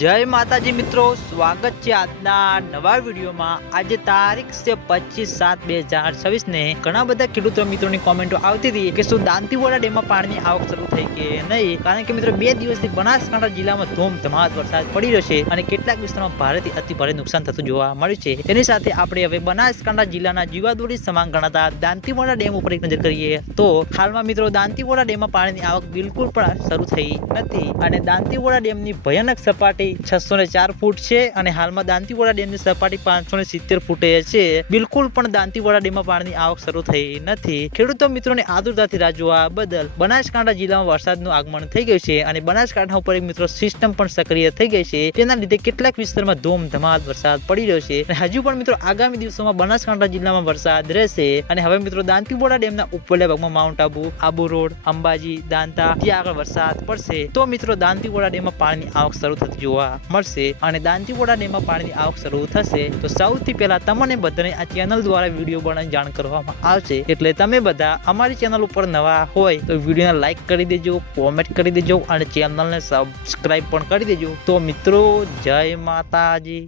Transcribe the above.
જય માતાજી મિત્રો, સ્વાગત છે આજના નવા વિડીયોમાં। આજે તારીખ છે 25/7/2026 ને ઘણા બધા ખેડૂતો મિત્રોની કોમેન્ટો આવતી હતી કે શું દાંતીવાડા ડેમમાં પાણીની આવક શરૂ થઈ કે નહીં, કારણ કે મિત્રો 2 દિવસથી બનાસકાંઠા જિલ્લામાં ધોમધમાટ વરસાદ પડી રહ્યો છે અને કેટલાક વિસ્તારોમાં ભારેથી અતિ ભારે નુકસાન થતું જોવા મળ્યું છે। તેની સાથે આપણે હવે બનાસકાંઠા જિલ્લાના જીવાદોરી સમાન ગણાતા દાંતીવાડા ડેમ ઉપર એક નજર કરીએ તો હાલમાં મિત્રો દાંતીવાડા ડેમમાં પાણીની આવક બિલકુલ પણ શરૂ થઈ નથી અને દાંતીવાડા ડેમની ભયાનક સપાટી 604 ફૂટ છે અને હાલમાં દાંતીવાડા ડેમની સપાટી 570 ફૂટે છે। બિલકુલ પણ દાંતીવાડા ડેમમાં પાણીની આવક શરૂ થઈ નથી। ખેડૂતો મિત્રોને આતુરતાથી રાહ જોવા બદલ બનાસકાંઠા જિલ્લામાં વરસાદનું આગમન થઈ ગયું છે અને બનાસકાંઠા ઉપર એક મિત્રો સિસ્ટમ પણ સક્રિય થઈ ગઈ છે। તેના લીધે કેટલાક વિસ્તારમાં ધોમધમાટ વરસાદ પડી રહ્યો છે અને હજુ પણ મિત્રો આગામી દિવસોમાં બનાસકાંઠા જિલ્લામાં વરસાદ રહેશે અને હવે મિત્રો દાંતીવાડા ડેમના ઉપરલા ભાગમાં માઉન્ટ આબુ રોડ, અંબાજી, દાંતા ત્યાં આગળ વરસાદ પડશે તો મિત્રો દાંતીવાડા ડેમમાં પાણીની આવક શરૂ થતી જોવા મળશે અને દાંતીવાડા ડેમમાં પાણીની આવક શરૂ થશે તો સૌથી પહેલા તમને બધાને આ ચેનલ દ્વારા વિડીયો બનાવી જાણ કરવામાં આવશે। એટલે તમે બધા અમારી ચેનલ ઉપર નવા હોય તો વિડીયોને લાઈક કરી દેજો, કોમેન્ટ કરી દેજો અને ચેનલને સબસ્ક્રાઇબ પણ કરી દેજો। તો મિત્રો જય માતાજી।